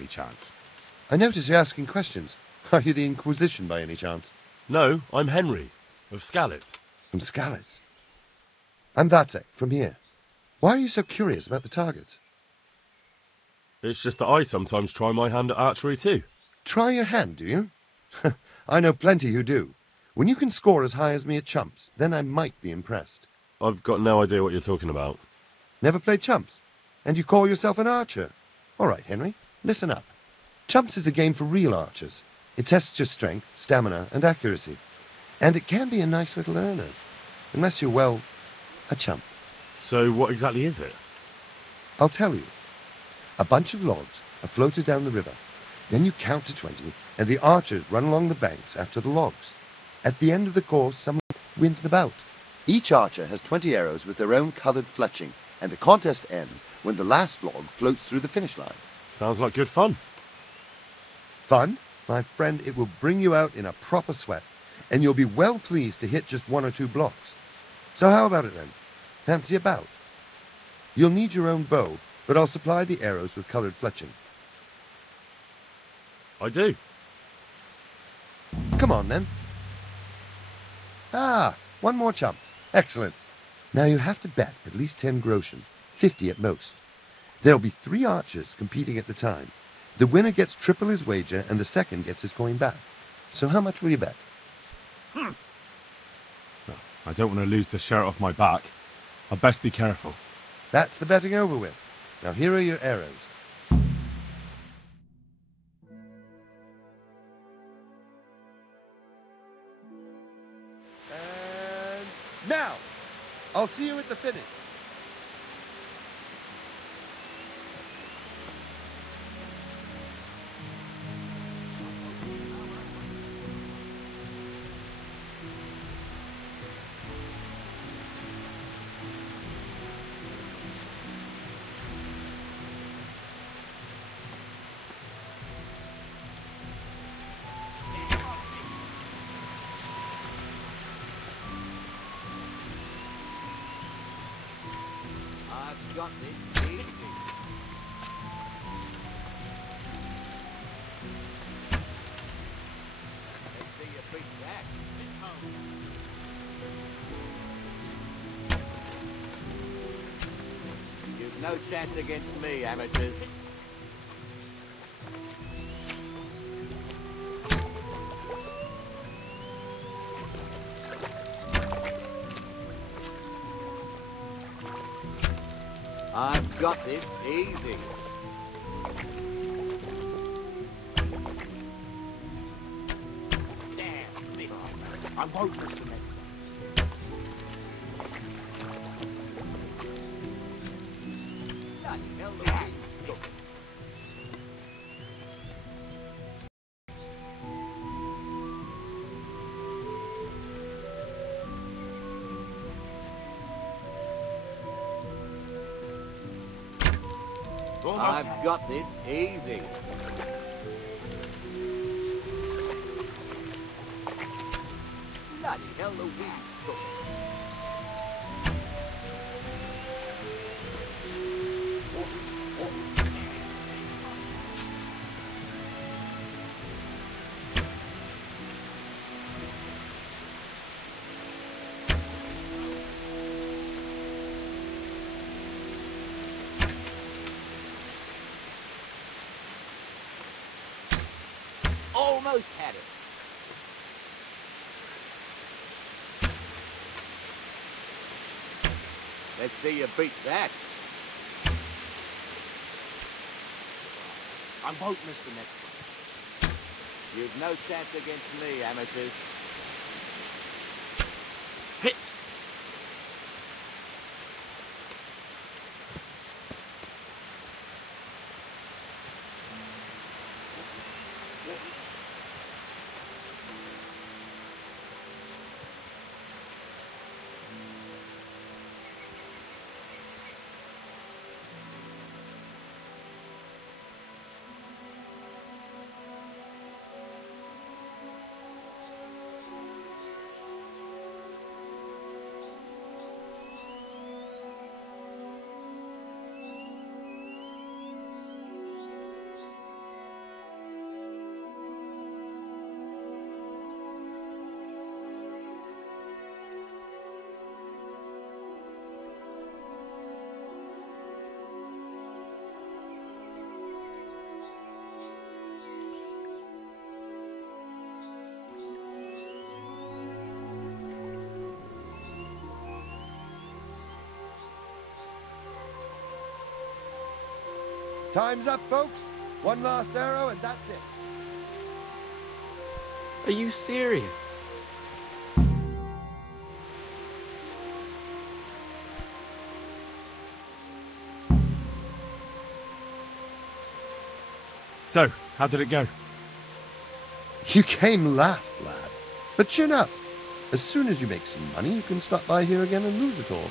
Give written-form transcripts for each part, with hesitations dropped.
any chance? I notice you're asking questions. Are you the Inquisition by any chance? No, I'm Henry, of Skalitz. From Skalitz? I'm Vatek, from here. Why are you so curious about the targets? It's just that I sometimes try my hand at archery too. Try your hand, do you? I know plenty who do. When you can score as high as me at chumps, then I might be impressed. I've got no idea what you're talking about. Never played chumps? And you call yourself an archer? All right, Henry, listen up. Chumps is a game for real archers. It tests your strength, stamina, and accuracy. And it can be a nice little earner. Unless you're, well, a chump. So what exactly is it? I'll tell you. A bunch of logs are floated down the river. Then you count to 20, and the archers run along the banks after the logs. At the end of the course, someone wins the bout. Each archer has 20 arrows with their own coloured fletching, and the contest ends when the last log floats through the finish line. Sounds like good fun. Fun? My friend, it will bring you out in a proper sweat, and you'll be well pleased to hit just 1 or 2 blocks. So how about it then? Fancy a bout? You'll need your own bow, but I'll supply the arrows with coloured fletching. I do. Come on, then. Ah, 1 more chump. Excellent. Now you have to bet at least 10 groschen, 50 at most. There'll be 3 archers competing at the time. The winner gets triple his wager, and the second gets his coin back. So how much will you bet? Well, I don't want to lose the shirt off my back. I'd best be careful. That's the betting over with. Now here are your arrows. And now, I'll see you at the finish. I've got this easy. Let's see you beat that. You've no chance against me, amateurs. I've got this easy. Damn, this. I won't miss the next one. Bloody hell, Louise. I've got this easy. Bloody hell, Louise. Almost had it. Let's see you beat that. I won't miss the next one. You've no chance against me, amateurs. Hit! Time's up, folks. One last arrow and that's it. Are you serious? So, how did it go? You came last, lad. But chin up. As soon as you make some money, you can stop by here again and lose it all.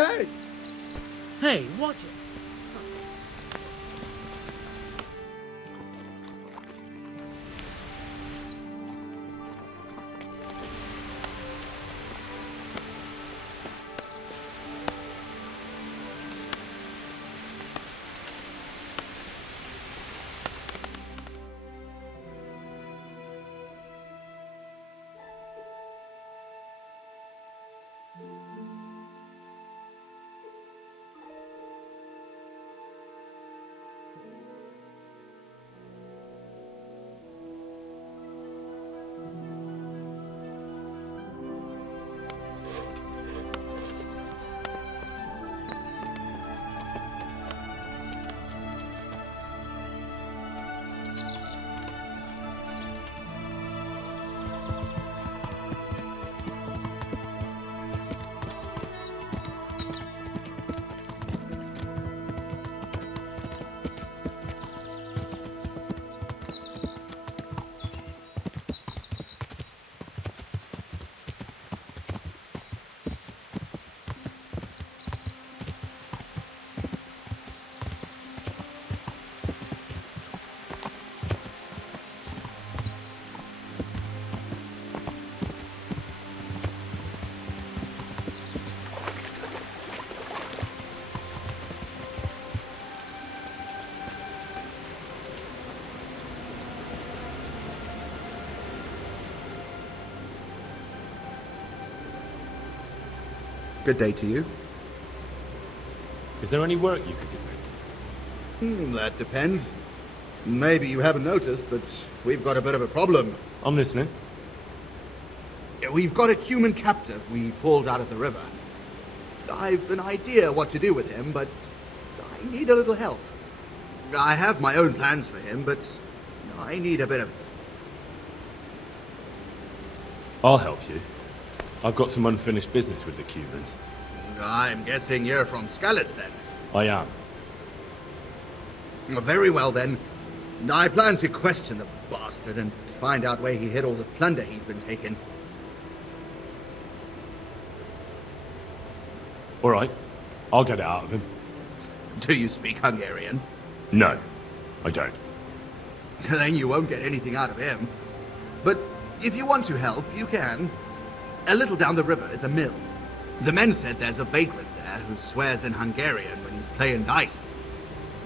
Hey! Hey, watch it. Good day to you. Is there any work you could give me? That depends. Maybe you haven't noticed, but we've got a bit of a problem. I'm listening. We've got a human captive we pulled out of the river. I've an idea what to do with him, but I need a little help. I have my own plans for him, but I need a bit of... I'll help you. I've got some unfinished business with the Cumans. I'm guessing you're from Skalitz, then. I am. Very well, then. I plan to question the bastard and find out where he hid all the plunder he's been taking. All right, I'll get it out of him. Do you speak Hungarian? No, I don't. Then you won't get anything out of him. But if you want to help, you can. A little down the river is a mill. The men said there's a vagrant there who swears in Hungarian when he's playing dice.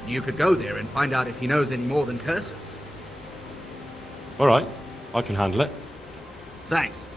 You could go there and find out if he knows any more than curses. All right, I can handle it. Thanks.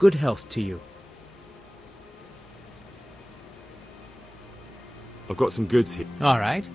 Good health to you. I've got some goods here. All right.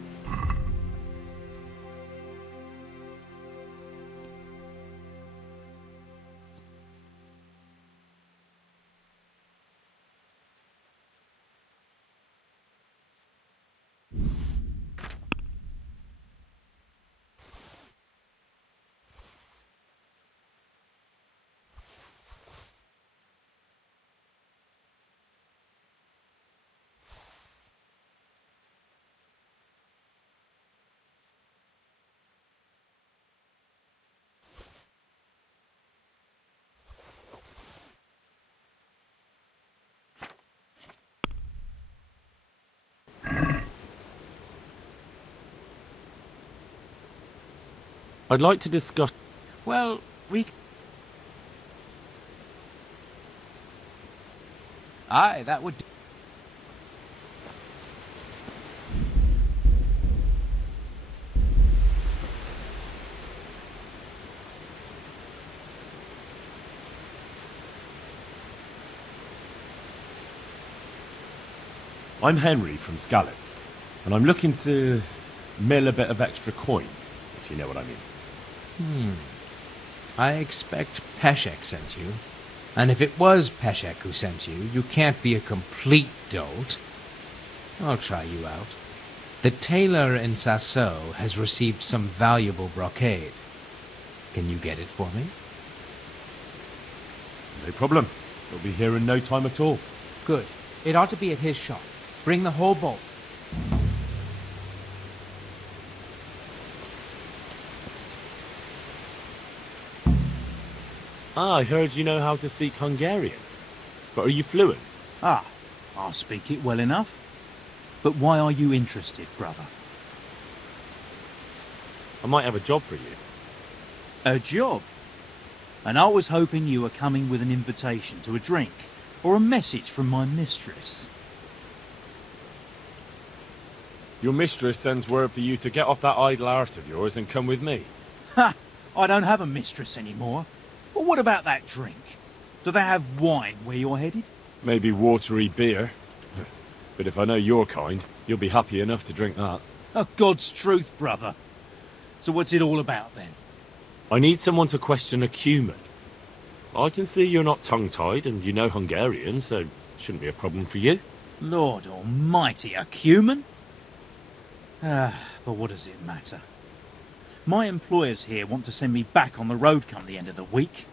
I'd like to discuss... Well, we... Aye, that would... I'm Henry from Scallops, and I'm looking to mill a bit of extra coin, if you know what I mean. I expect Peshek sent you. And if it was Peshek who sent you, you can't be a complete dolt. I'll try you out. The tailor in Sasso has received some valuable brocade. Can you get it for me? No problem. It'll be here in no time at all. Good. It ought to be at his shop. Bring the whole bolt. Ah, I heard you know how to speak Hungarian. But are you fluent? Ah, I'll speak it well enough. But why are you interested, brother? I might have a job for you. A job? And I was hoping you were coming with an invitation to a drink, or a message from my mistress. Your mistress sends word for you to get off that idle arse of yours and come with me. Ha! I don't have a mistress anymore. But what about that drink? Do they have wine where you're headed? Maybe watery beer. But if I know your kind, you'll be happy enough to drink that. Oh, God's truth, brother. So what's it all about, then? I need someone to question a cumin. I can see you're not tongue-tied and you know Hungarian, so it shouldn't be a problem for you. Lord almighty, a cumin? Ah, but what does it matter? My employers here want to send me back on the road come the end of the week.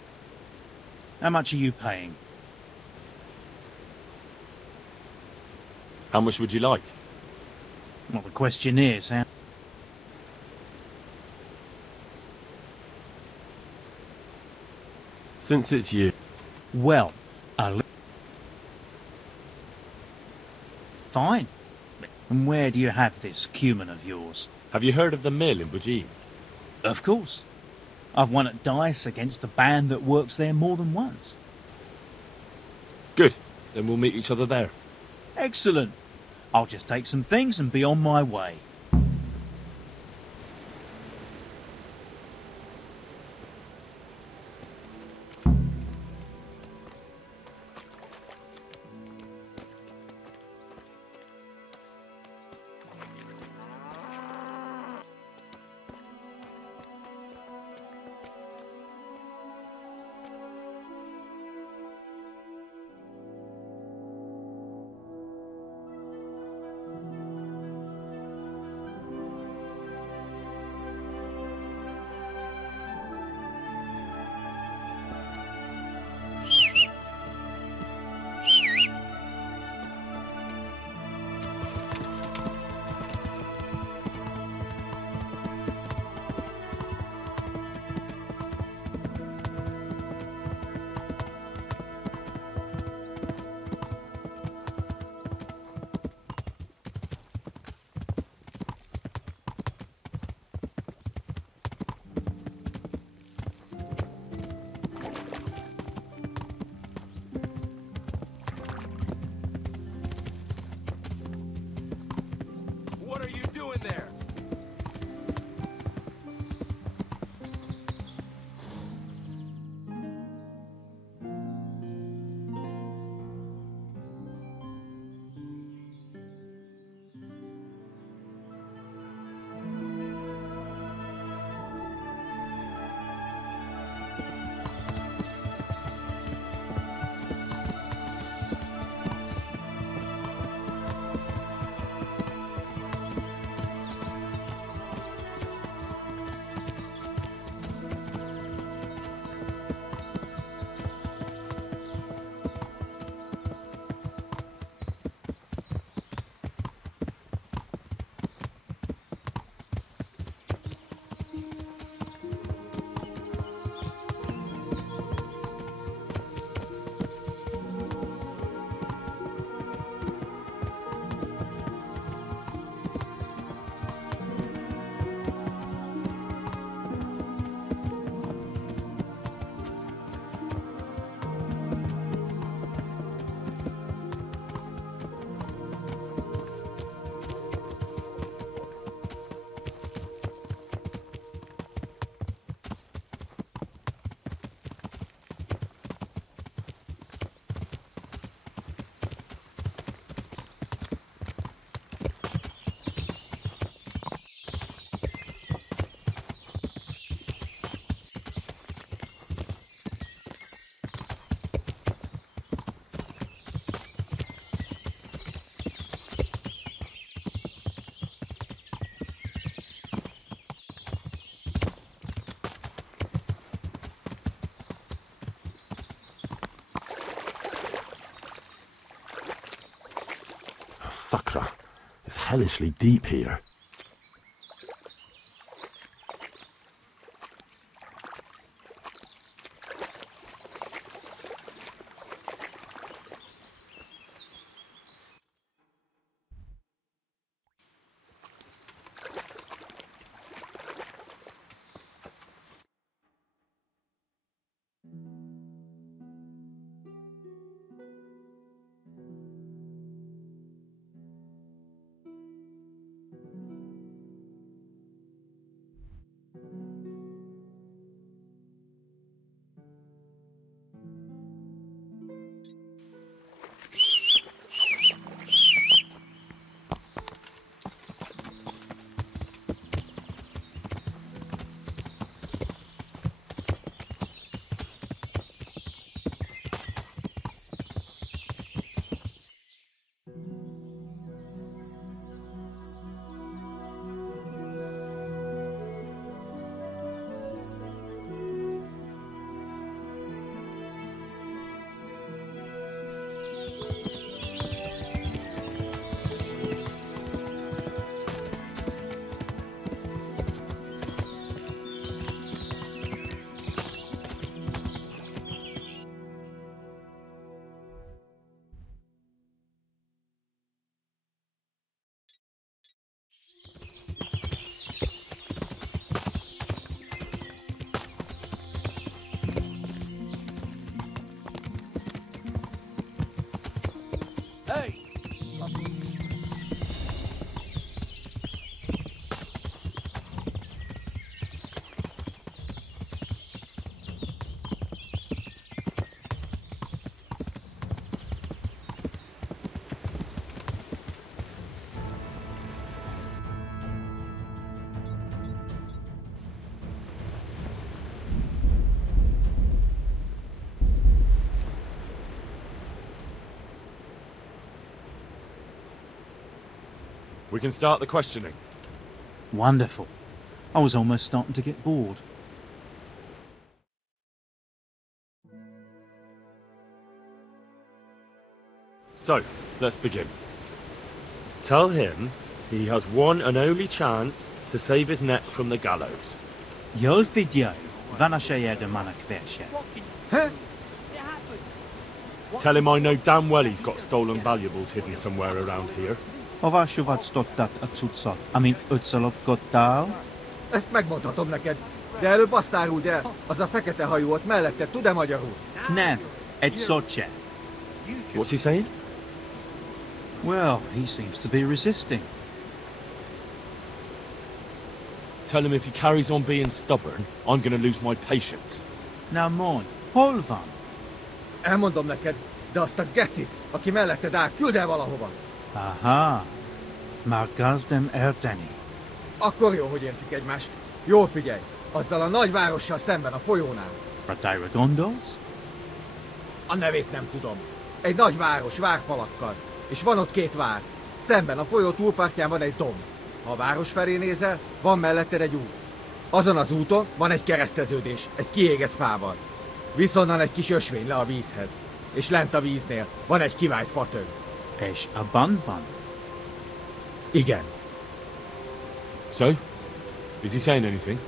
How much are you paying? How much would you like? Well, the question is, how... Since it's you. Well, fine. And where do you have this cumin of yours? Have you heard of the mill in Bujin? Of course. I've won at dice against the band that works there more than once. Good. Then we'll meet each other there. Excellent. I'll just take some things and be on my way. Sakra. It's hellishly deep here. We can start the questioning. Wonderful. I was almost starting to get bored. So, let's begin. Tell him he has one and only chance to save his neck from the gallows. Jól figyelj, van esélyed a menekvésre. Tell him I know damn well he's got stolen valuables hidden somewhere around here. Hova sovadsztottad a cuccot, amit ötször lopkodtál? Ezt megmondhatom neked, de előbb azt áruld el, az a fekete hajú ott mellette, tud-e magyarul? Nem, egy szót se. What's he saying? Well, he seems to be resisting. Tell him if he carries on being stubborn, I'm gonna lose my patience. Now mondj, hol van? Elmondom neked, de azt a gecit, aki melletted áll, küld el valahova. Aha, már kezdem érteni. Akkor jó, hogy értjük egymást. Jól figyelj, azzal a nagy várossal szemben a folyónál. Radára gondolsz? A nevét nem tudom. Egy nagy város, várfalakkal. És van ott két vár. Szemben a folyó túlpartján van egy domb. Ha a város felé nézel, van melletted egy út. Azon az úton van egy kereszteződés, egy kiégett fával. Viszonnan egy kis ösvény le a vízhez. És lent a víznél van egy kivált fatög. És abban van? Igen. So? Is he saying anything?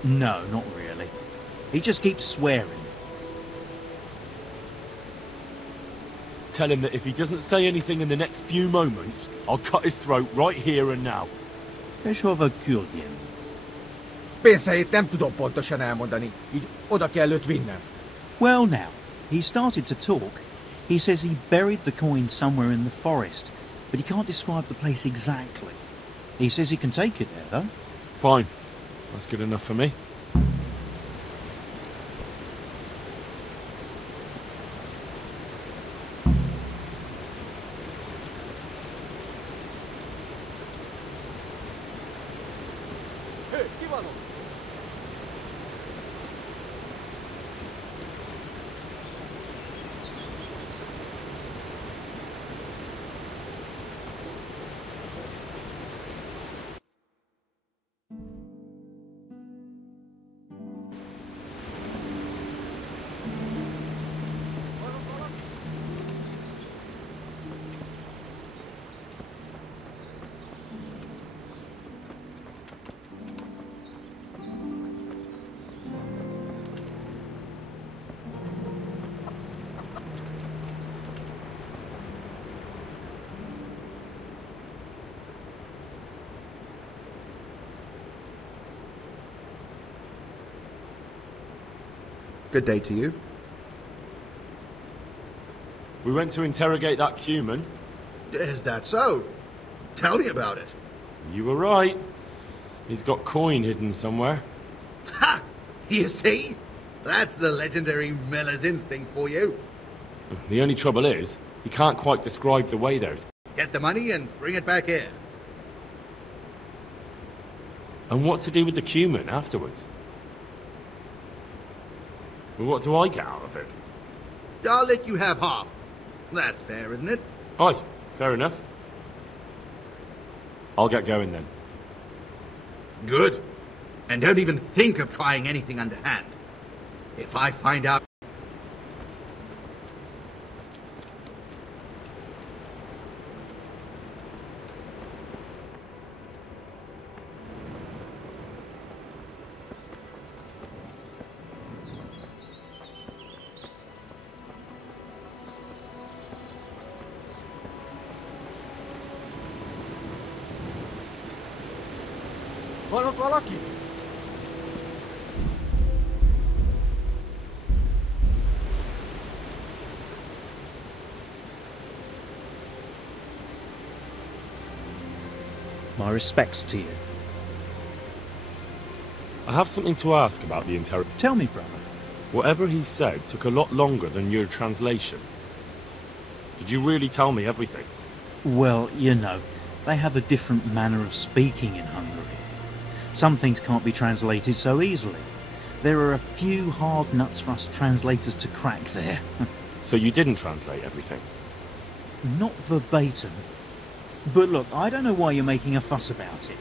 No, not really. He just keeps swearing. Tell him that if he doesn't say anything in the next few moments, I'll cut his throat right here and now. És hova küldjem? Pénzhelyét nem tudom pontosan elmondani, így oda kell őt vinnem. Well now, he started to talk. He says he buried the coin somewhere in the forest, but he can't describe the place exactly. He says he can take it there, though. Fine. That's good enough for me. Good day to you. We went to interrogate that Cuman. Is that so? Tell me about it. You were right. He's got coin hidden somewhere. Ha! You see? That's the legendary miller's instinct for you. The only trouble is, he can't quite describe the way there. Get the money and bring it back here. And what to do with the Cuman afterwards? Well, what do I get out of it? I'll let you have half. That's fair, isn't it? Aye, fair enough. I'll get going then. Good. And don't even think of trying anything underhand. If I find out... Van ott valaki? My respects to you. I have something to ask about the interrogation. Tell me, brother. Whatever he said took a lot longer than your translation. Did you really tell me everything? Well, you know, they have a different manner of speaking in Hungary. Some things can't be translated so easily. There are a few hard nuts for us translators to crack there. So you didn't translate everything? Not verbatim. But look, I don't know why you're making a fuss about it.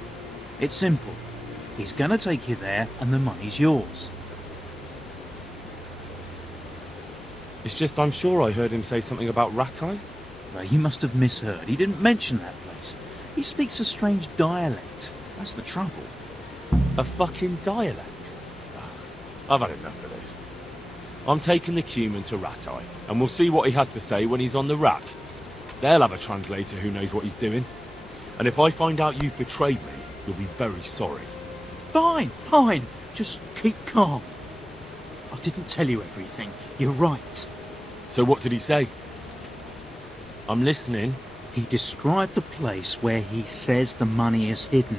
It's simple. He's gonna take you there and the money's yours. It's just I'm sure I heard him say something about Ratai. Well, you must have misheard. He didn't mention that place. He speaks a strange dialect. That's the trouble. A fucking dialect? Ugh, I've had enough of this. I'm taking the Cuman to Ratai, and we'll see what he has to say when he's on the rack. They'll have a translator who knows what he's doing. And if I find out you've betrayed me, you'll be very sorry. Fine, fine. Just keep calm. I didn't tell you everything. You're right. So what did he say? I'm listening. He described the place where he says the money is hidden,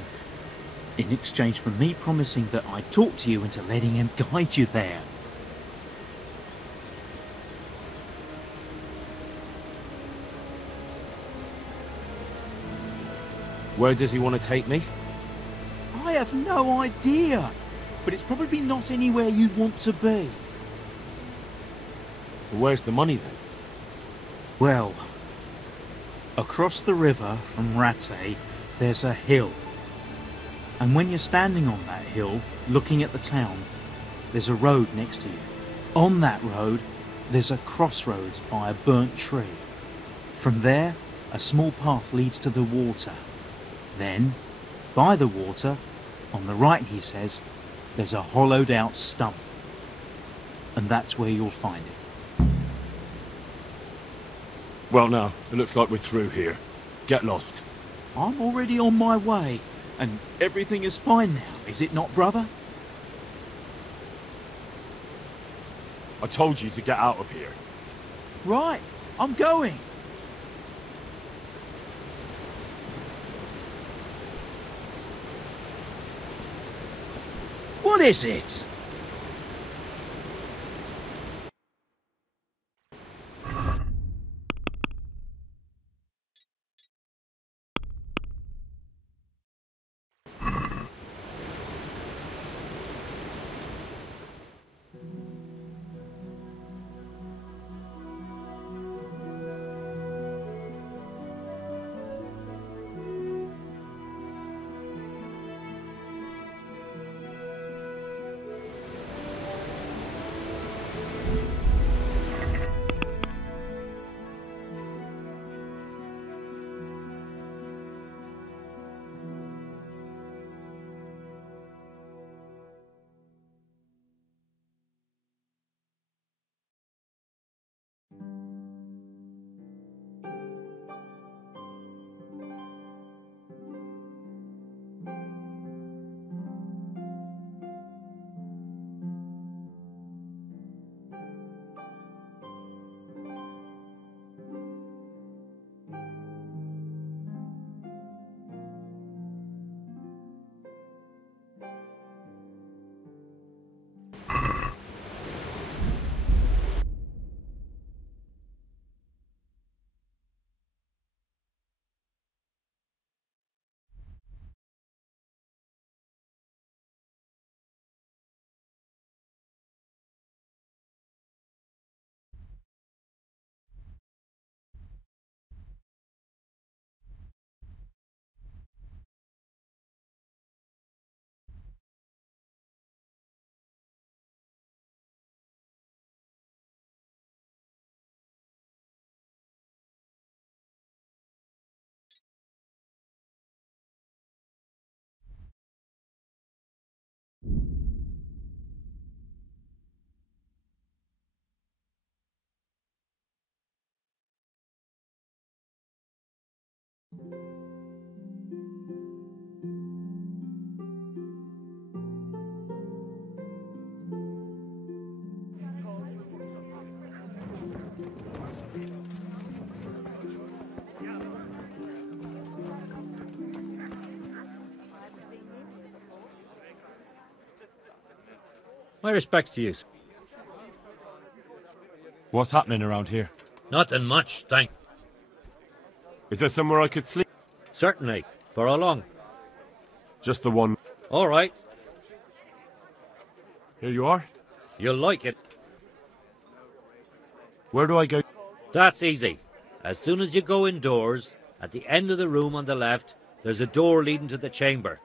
in exchange for me promising that I'd talk to you into letting him guide you there. Where does he want to take me? I have no idea, but it's probably not anywhere you'd want to be. Where's the money then? Well, across the river from Rattay, there's a hill. And when you're standing on that hill, looking at the town, there's a road next to you. On that road, there's a crossroads by a burnt tree. From there, a small path leads to the water. Then, by the water, on the right, he says, there's a hollowed out stump. And that's where you'll find it. Well now, it looks like we're through here. Get lost. I'm already on my way, and everything is fine now, is it not, brother? I told you to get out of here. Right, I'm going. What is it? My respects to you. What's happening around here? Nothing much, thank. Is there somewhere I could sleep? Certainly. For how long? Just the one. All right. Here you are. You'll like it. Where do I go? That's easy. As soon as you go indoors, at the end of the room on the left, there's a door leading to the chamber.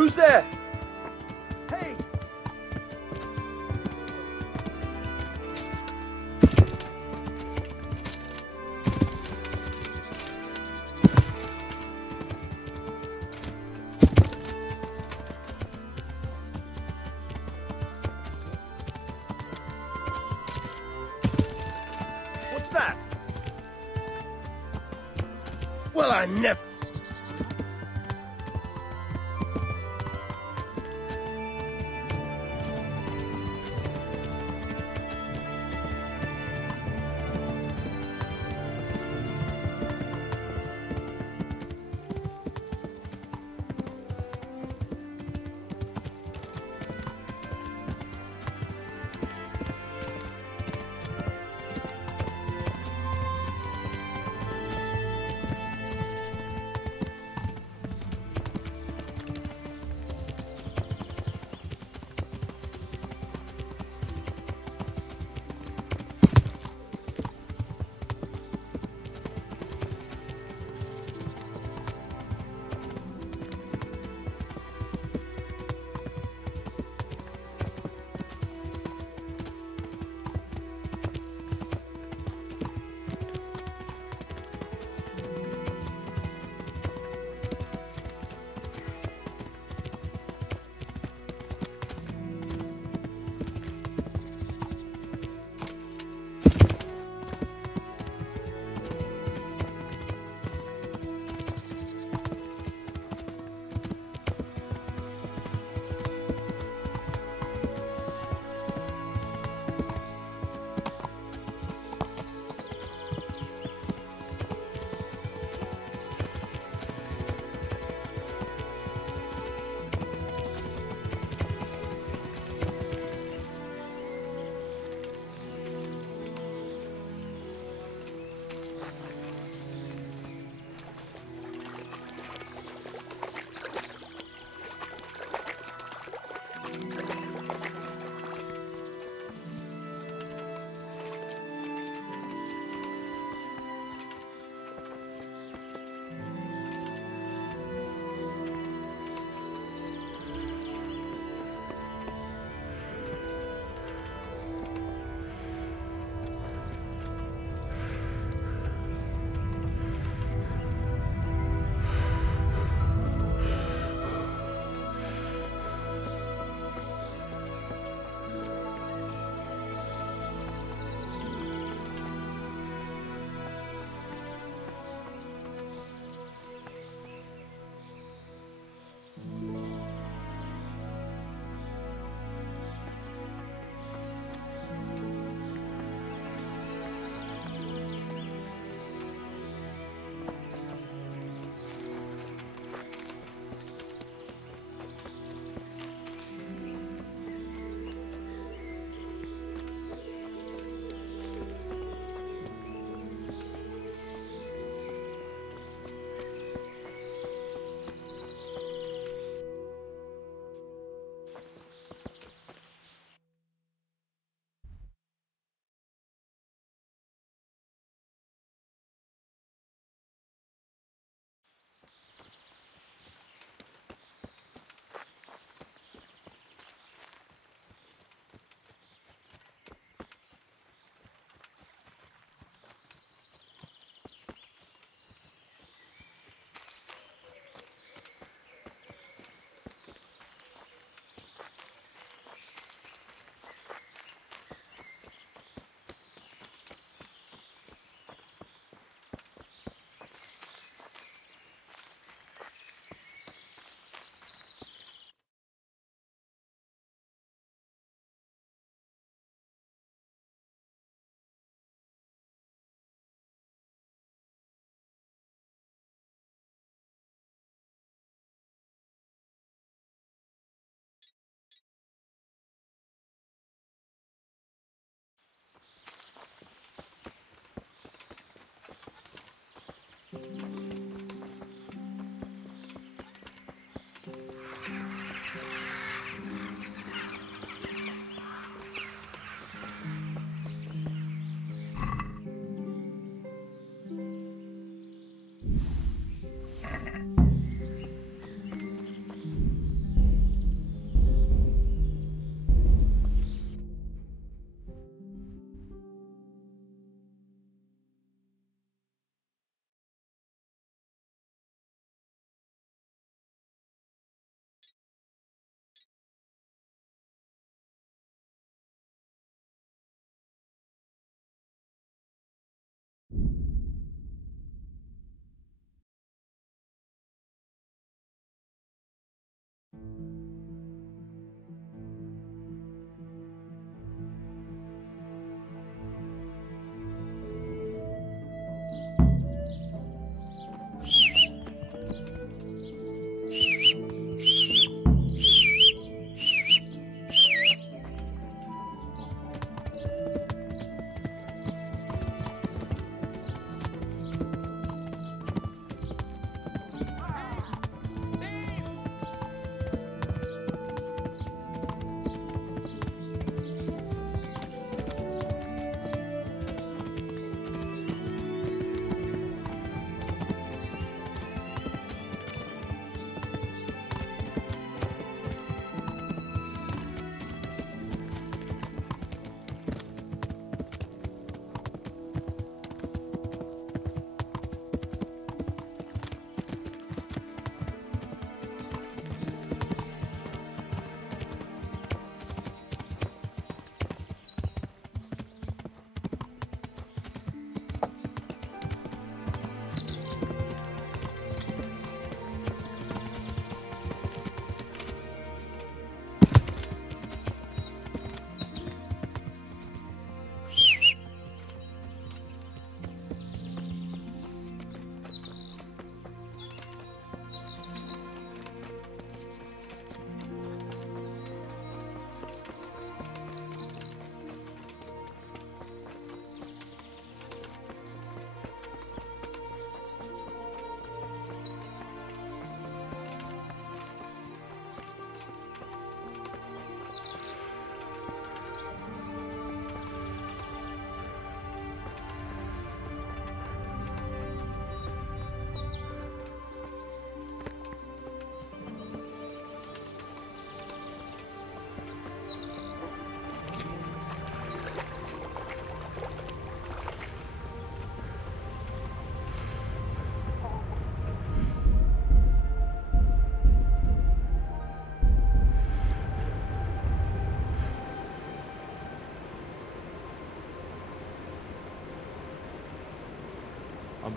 Who's there? Hey! What's that? Well, I never...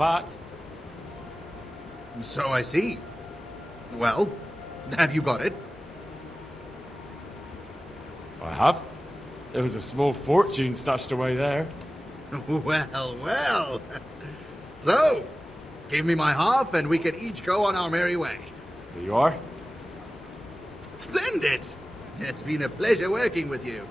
back. So I see. Well, have you got it? I have. There was a small fortune stashed away there. Well, well. So, give me my half and we can each go on our merry way. Here you are. Splendid! It's been a pleasure working with you.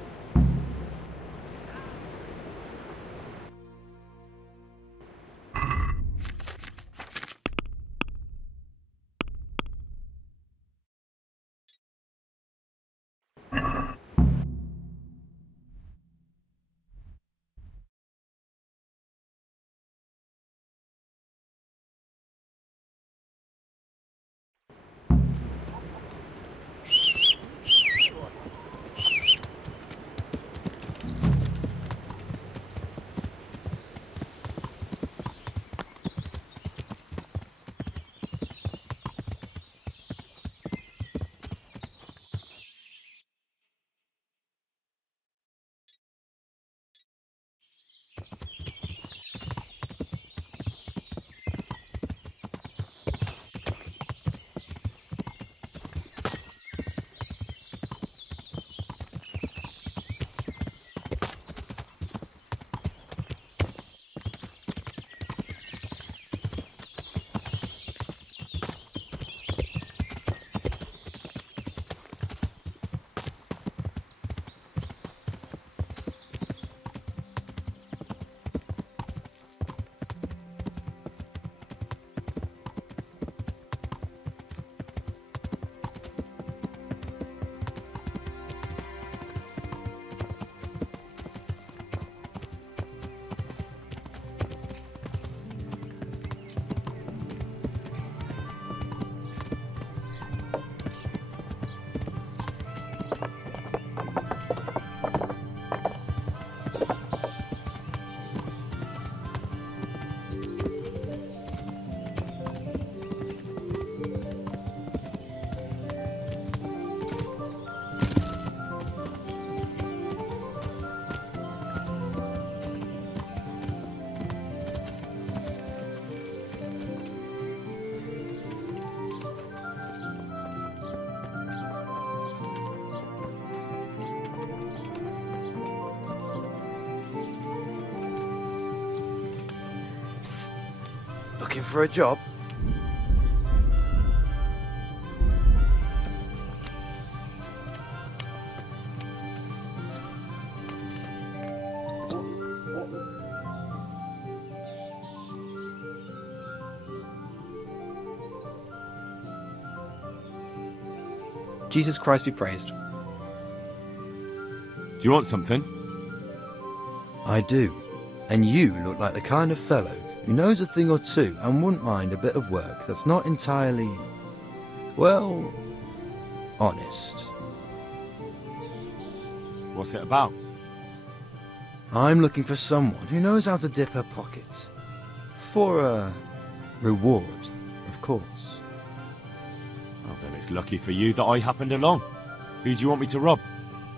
Looking for a job? Jesus Christ be praised. Do you want something? I do. And you look like the kind of fellow who knows a thing or two and wouldn't mind a bit of work that's not entirely, well, honest. What's it about? I'm looking for someone who knows how to dip her pockets. For a reward, of course. Well, then it's lucky for you that I happened along. Who do you want me to rob?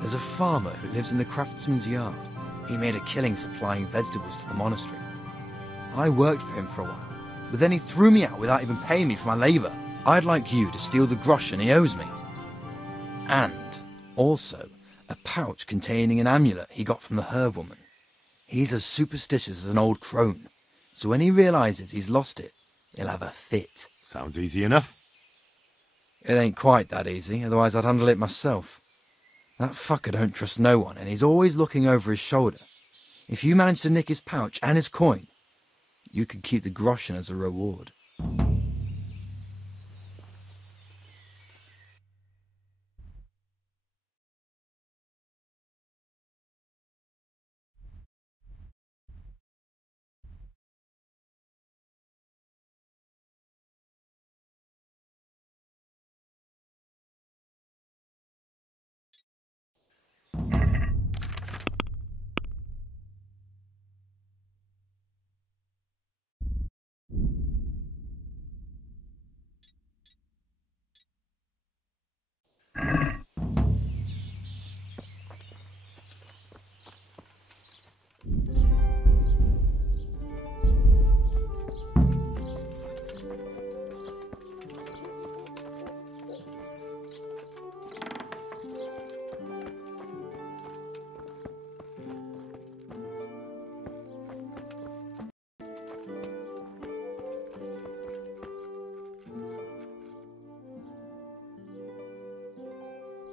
There's a farmer who lives in the craftsman's yard. He made a killing supplying vegetables to the monastery. I worked for him for a while, but then he threw me out without even paying me for my labour. I'd like you to steal the groschen he owes me. And also a pouch containing an amulet he got from the herb woman. He's as superstitious as an old crone, so when he realises he's lost it, he'll have a fit. Sounds easy enough. It ain't quite that easy, otherwise I'd handle it myself. That fucker don't trust no one, and he's always looking over his shoulder. If you manage to nick his pouch and his coin, you can keep the groschen as a reward.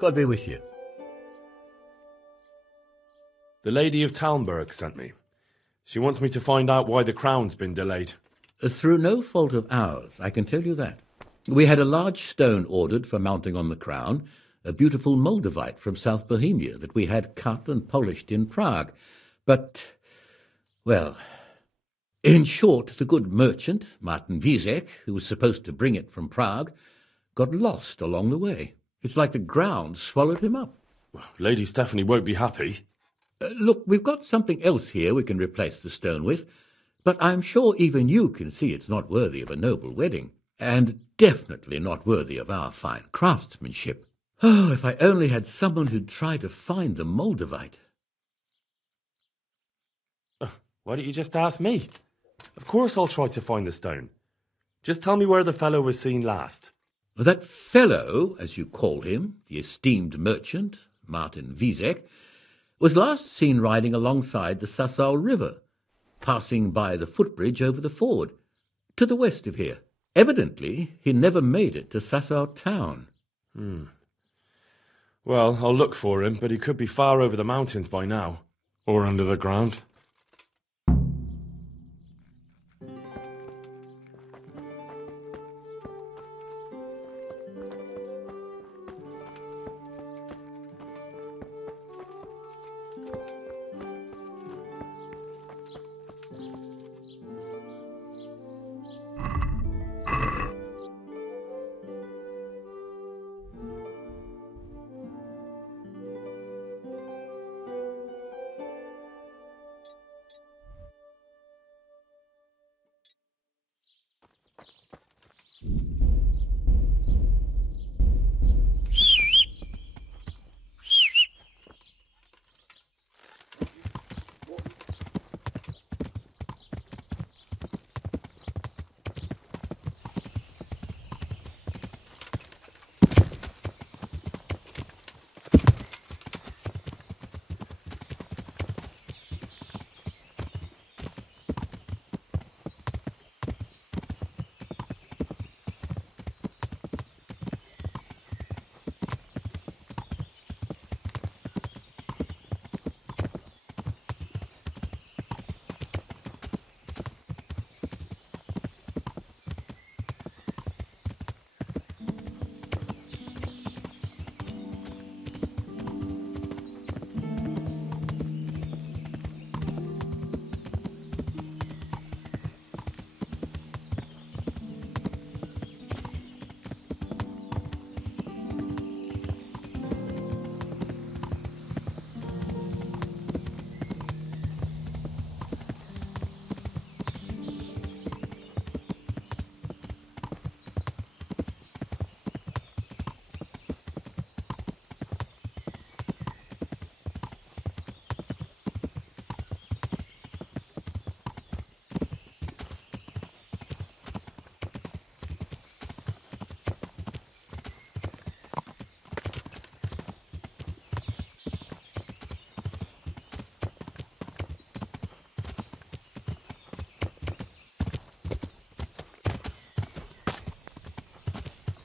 God be with you. The Lady of Talmberg sent me. She wants me to find out why the crown's been delayed. Through no fault of ours, I can tell you that. We had a large stone ordered for mounting on the crown, a beautiful Moldavite from South Bohemia that we had cut and polished in Prague. But, well, in short, the good merchant, Martin Wiesek, who was supposed to bring it from Prague, got lost along the way. It's like the ground swallowed him up. Well, Lady Stephanie won't be happy. Look, we've got something else here we can replace the stone with, but I'm sure even you can see it's not worthy of a noble wedding, and definitely not worthy of our fine craftsmanship. Oh, if I only had someone who'd try to find the Moldavite. Why don't you just ask me? Of course I'll try to find the stone. Just tell me where the fellow was seen last. That fellow, as you call him, the esteemed merchant, Martin Wiesek, was last seen riding alongside the Sassau River, passing by the footbridge over the ford, to the west of here. Evidently, he never made it to Sassau town. Well, I'll look for him, but he could be far over the mountains by now. Or under the ground.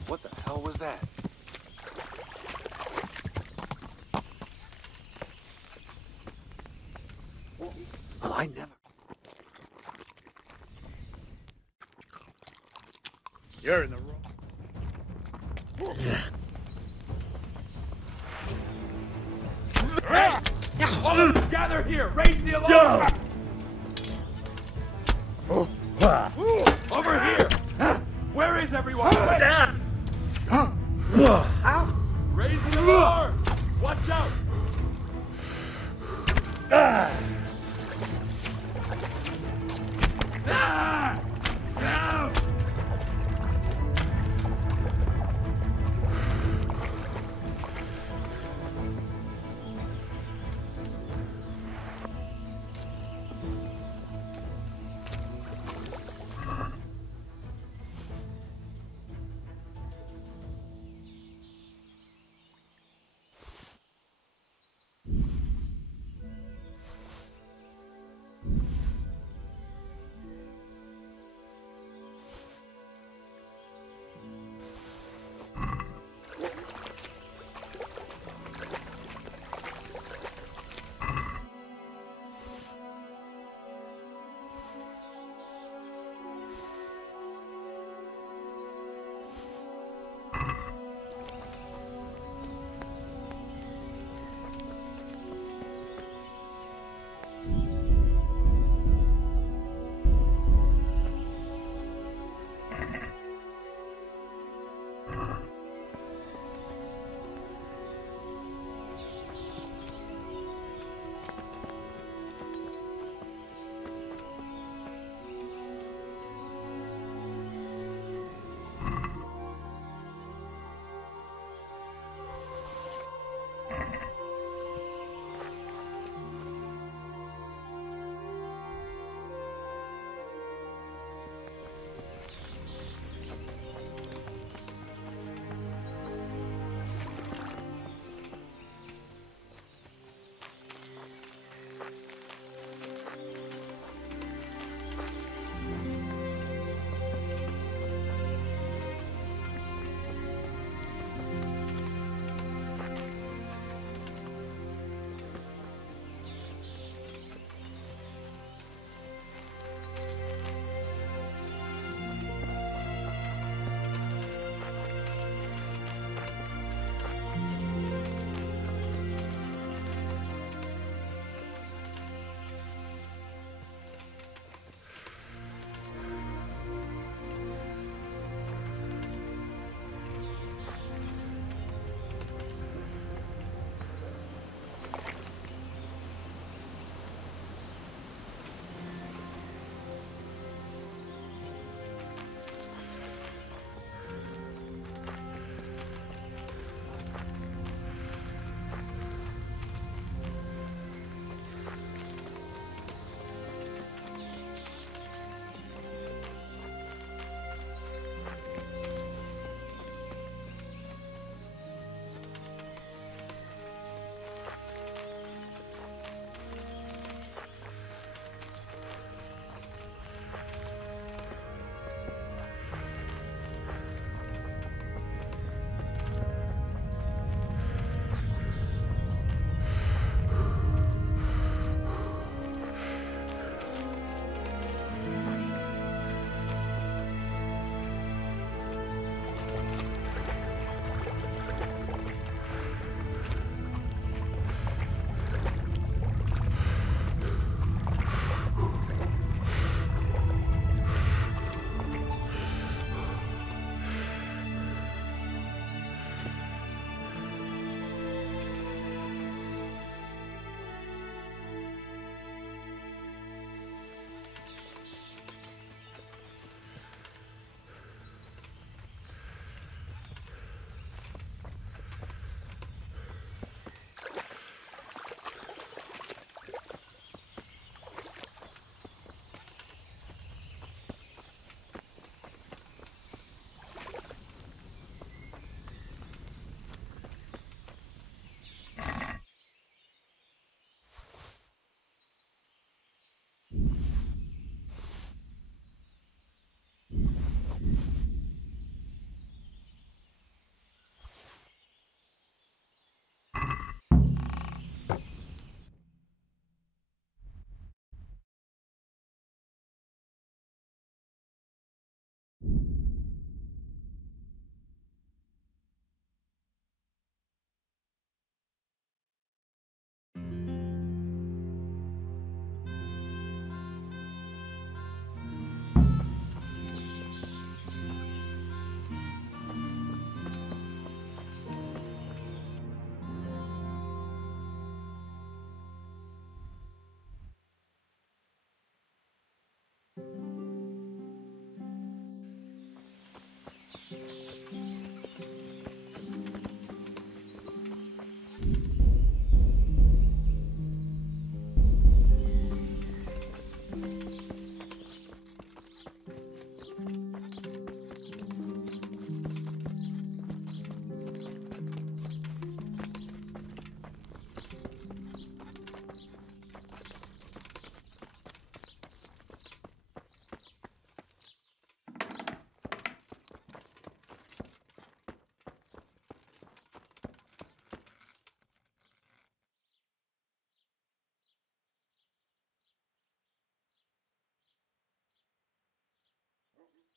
What the hell was that? Well, I never... You're in the wrong. All of you gather here! Raise the alarm! Over here! Where is everyone? Raise the alarm! Watch out!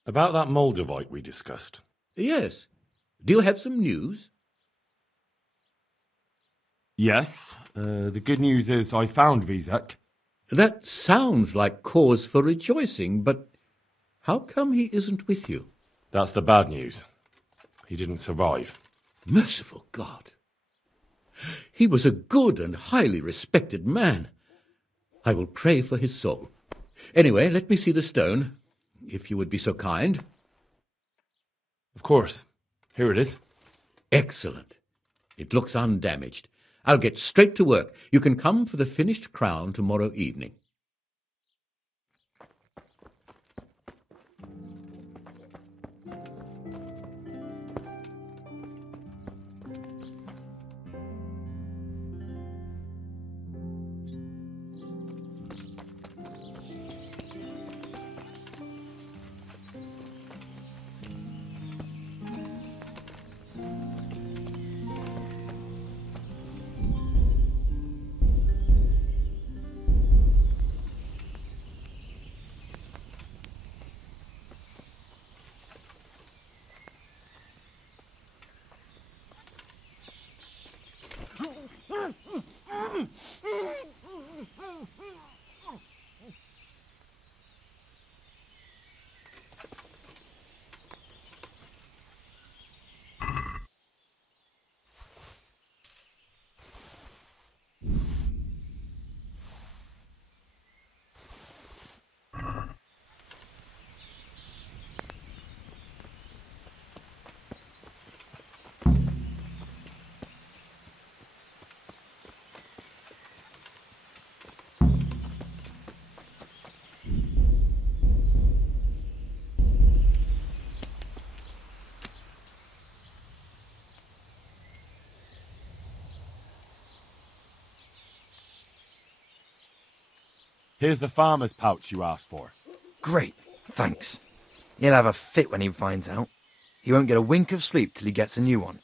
About that Moldavite we discussed. Yes. Do you have some news? Yes. The good news is I found Vizek. That sounds like cause for rejoicing, but how come he isn't with you? That's the bad news. He didn't survive. Merciful God. He was a good and highly respected man. I will pray for his soul. Anyway, let me see the stone, if you would be so kind. Of course. Here it is. Excellent. It looks undamaged. I'll get straight to work. You can come for the finished crown tomorrow evening. Here's the farmer's pouch you asked for. Great, thanks. He'll have a fit when he finds out. He won't get a wink of sleep till he gets a new one.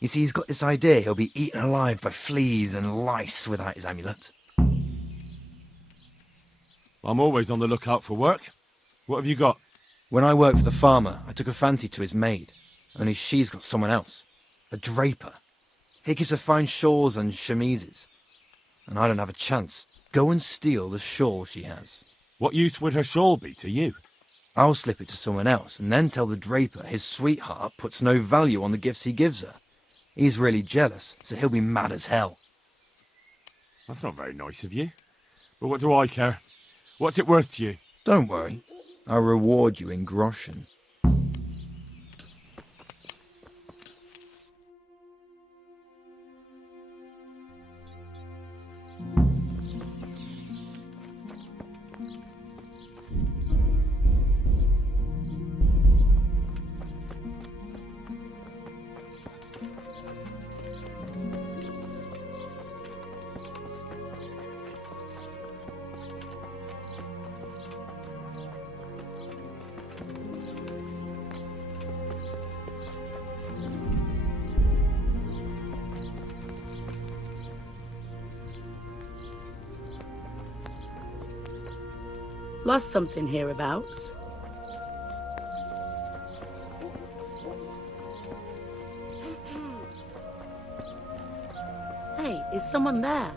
You see, he's got this idea he'll be eaten alive by fleas and lice without his amulet. I'm always on the lookout for work. What have you got? When I worked for the farmer, I took a fancy to his maid. Only she's got someone else. A draper. He gives her fine shawls and chemises. And I don't have a chance. Go and steal the shawl she has. What use would her shawl be to you? I'll slip it to someone else and then tell the draper his sweetheart puts no value on the gifts he gives her. He's really jealous, so he'll be mad as hell. That's not very nice of you. But what do I care? What's it worth to you? Don't worry. I'll reward you in groschen. Lost something hereabouts. Hey, is someone there?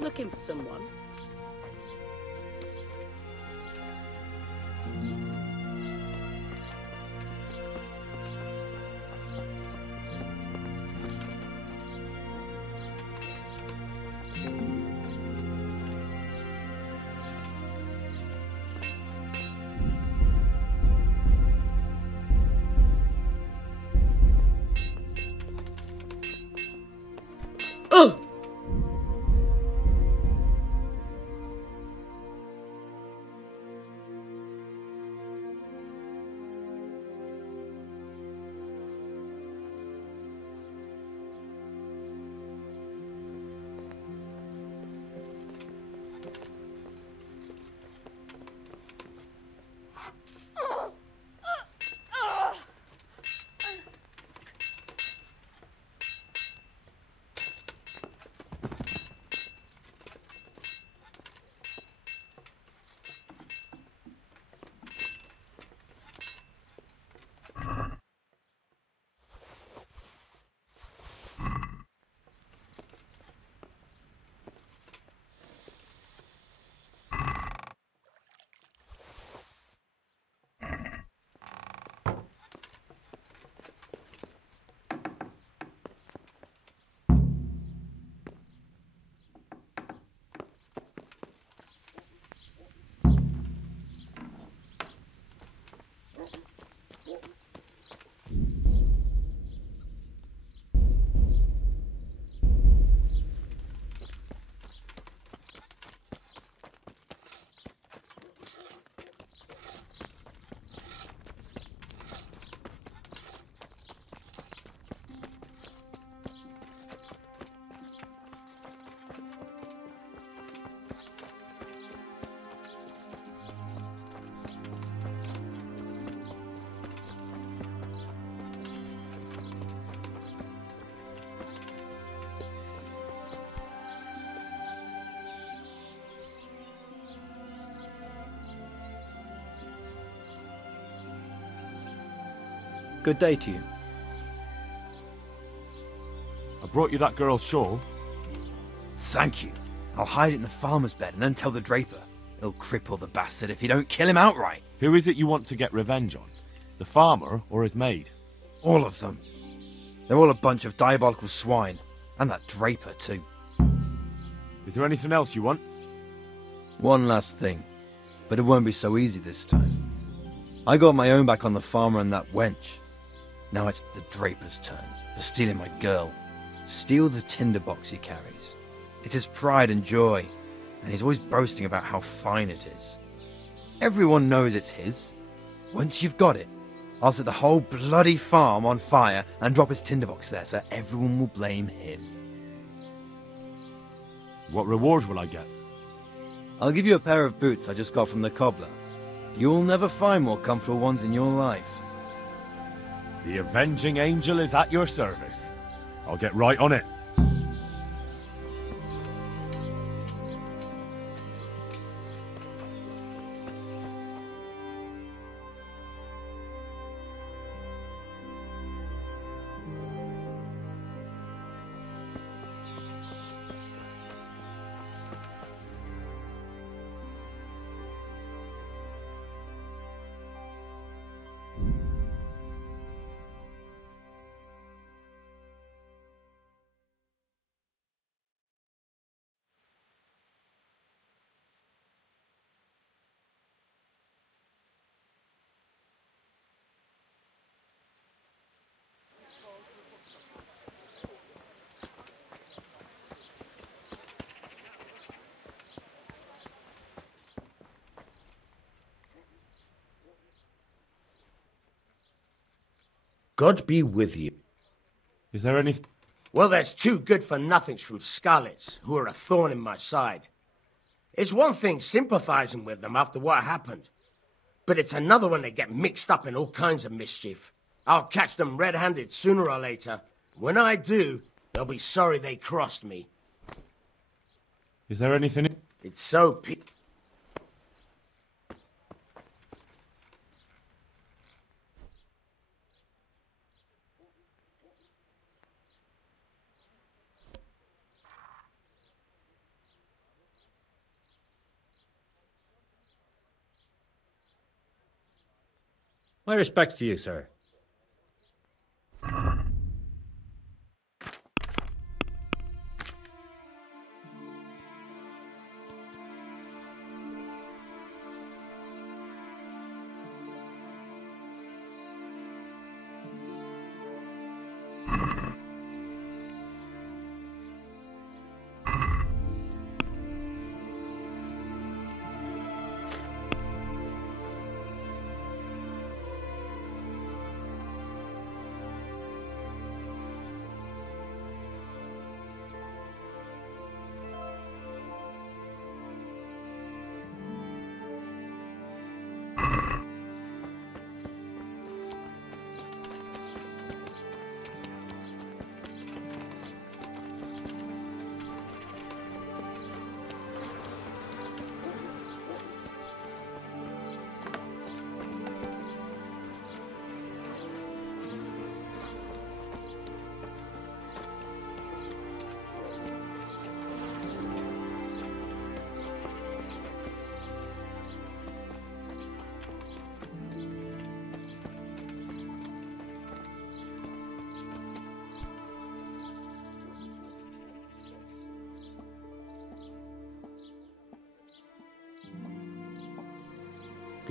Looking for someone. Good day to you. I brought you that girl's shawl. Thank you. I'll hide it in the farmer's bed and then tell the draper. He'll cripple the bastard if you don't kill him outright. Who is it you want to get revenge on? The farmer or his maid? All of them. They're all a bunch of diabolical swine. And that draper, too. Is there anything else you want? One last thing. But it won't be so easy this time. I got my own back on the farmer and that wench. Now it's the draper's turn for stealing my girl. Steal the tinderbox he carries. It's his pride and joy, and he's always boasting about how fine it is. Everyone knows it's his. Once you've got it, I'll set the whole bloody farm on fire and drop his tinderbox there so everyone will blame him. What reward will I get? I'll give you a pair of boots I just got from the cobbler. You'll never find more comfortable ones in your life. The avenging angel is at your service. I'll get right on it. God be with you. Is there any... Well, there's two good-for-nothings from Scarlets who are a thorn in my side. It's one thing sympathizing with them after what happened, but it's another when they get mixed up in all kinds of mischief. I'll catch them red-handed sooner or later. When I do, they'll be sorry they crossed me. Is there anything... It's so My respects to you, sir.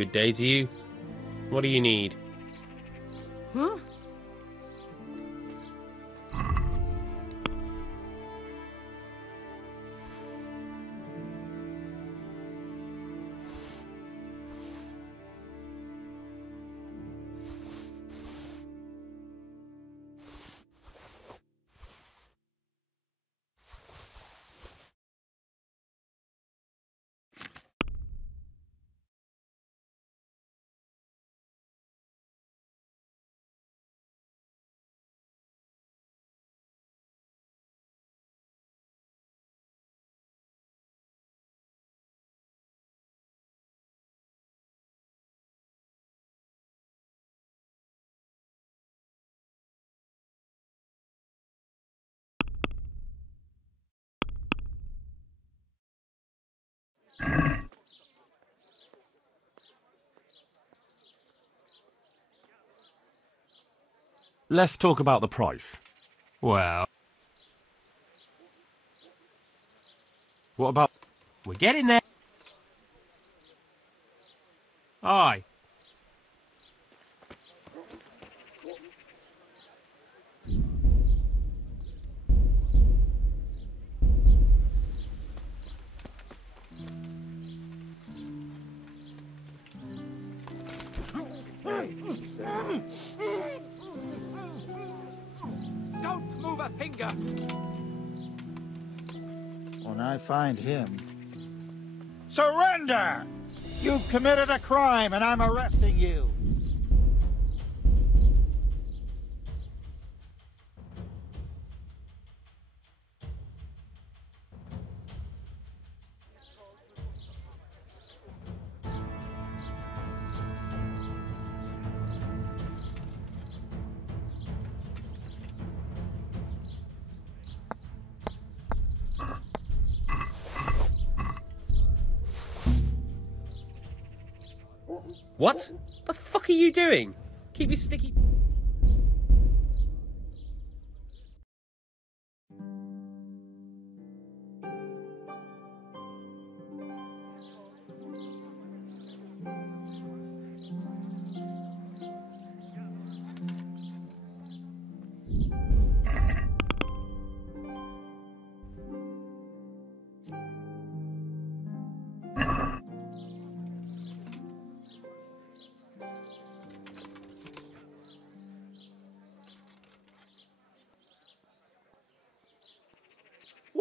Good day to you. What do you need? Huh? let's talk about the price. Well, What about... we're getting there. Aye. Don't move a finger! When I find him... Surrender! You've committed a crime and I'm arresting you. What? The fuck are you doing? Keep your sticky...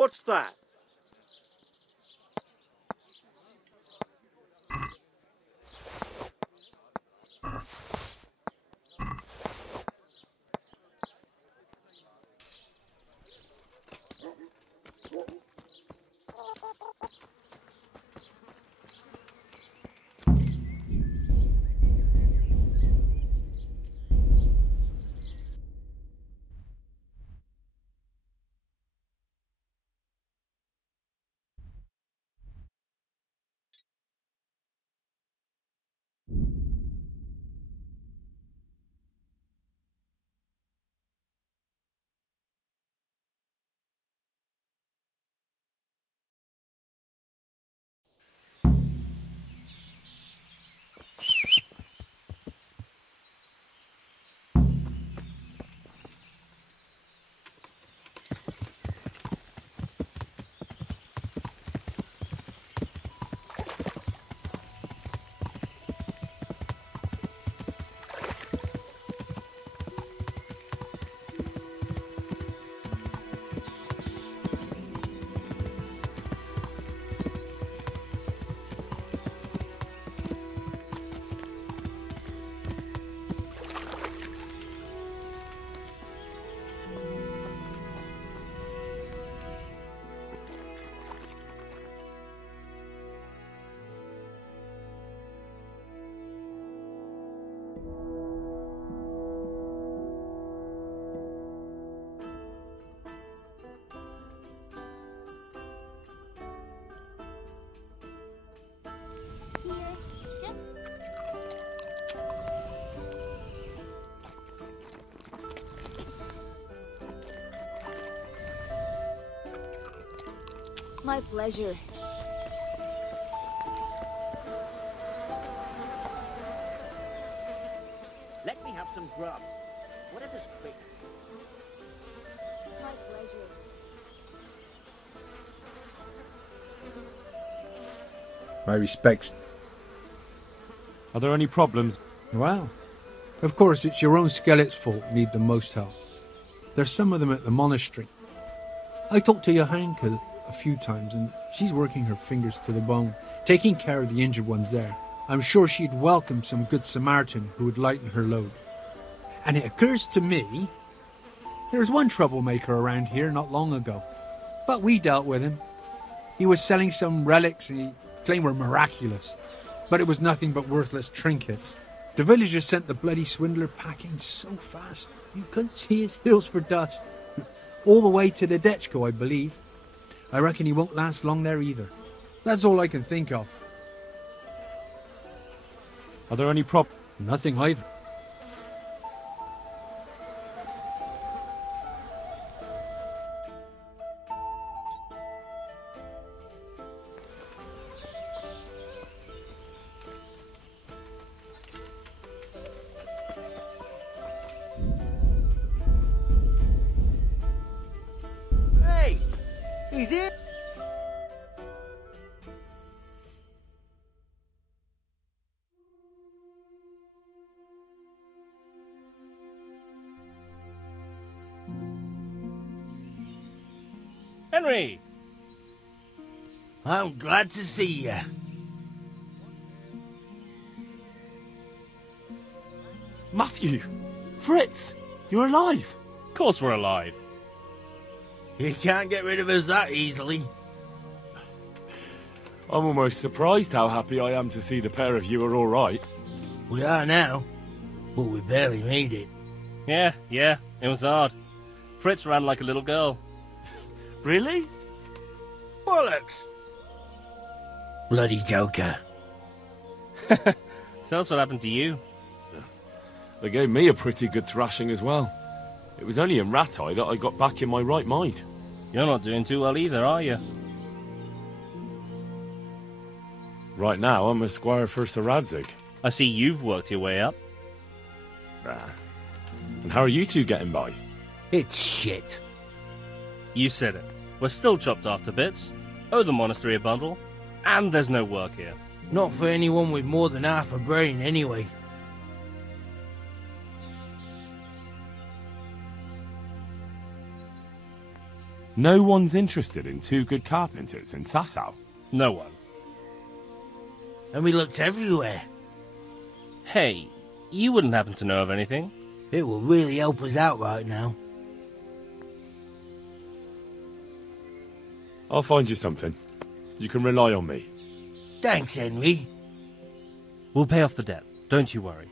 What's that? My pleasure. Let me have some grub. Whatever's quick. My pleasure. My respects. Are there any problems? Well, of course, it's your own skelet's fault need the most help. There's some of them at the monastery. I talked to Johanka a few times, and she's working her fingers to the bone, taking care of the injured ones there. I'm sure she'd welcome some good Samaritan who would lighten her load. And it occurs to me, there was one troublemaker around here not long ago, but we dealt with him. He was selling some relics and he claimed were miraculous, but it was nothing but worthless trinkets. The villagers sent the bloody swindler packing so fast, you couldn't see his heels for dust. All the way to the Dechko, I believe. I reckon he won't last long there either. That's all I can think of. Are there any Nothing either. He's here. Henry! I'm glad to see you. Matthew! Fritz! You're alive! Of course we're alive. You can't get rid of us that easily. I'm almost surprised how happy I am to see the pair of you are all right. We are now, but we barely made it. Yeah, it was hard. Fritz ran like a little girl. Really? Bollocks! Bloody joker. Tell us what happened to you. They gave me a pretty good thrashing as well. It was only in Rattay that I got back in my right mind. You're not doing too well either, are you? Right now, I'm a squire for Sir Radzig. I see you've worked your way up. And how are you two getting by? It's shit. You said it. We're still chopped off to bits, owe the monastery a bundle, and there's no work here. Not for anyone with more than half a brain, anyway. No one's interested in two good carpenters in Sasau. No one. And we looked everywhere. Hey, you wouldn't happen to know of anything? It will really help us out right now. I'll find you something. You can rely on me. Thanks, Henry. We'll pay off the debt, don't you worry.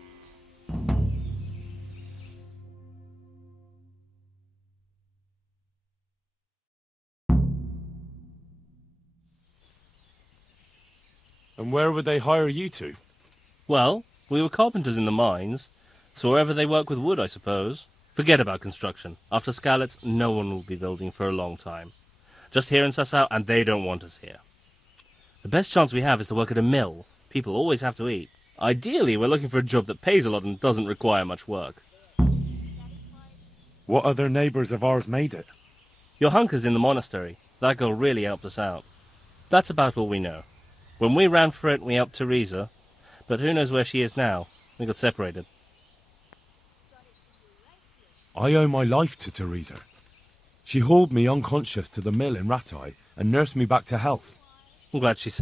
And where would they hire you to? Well, we were carpenters in the mines, so wherever they work with wood, I suppose. Forget about construction. After Skalitz, no one will be building for a long time. Just here in Sasau, and they don't want us here. The best chance we have is to work at a mill. People always have to eat. Ideally, we're looking for a job that pays a lot and doesn't require much work. What other neighbours of ours made it? Your hunker's in the monastery. That girl really helped us out. That's about all we know. When we ran for it, we helped Teresa, but who knows where she is now? We got separated. I owe my life to Teresa. She hauled me unconscious to the mill in Rattay and nursed me back to health. I'm glad she's...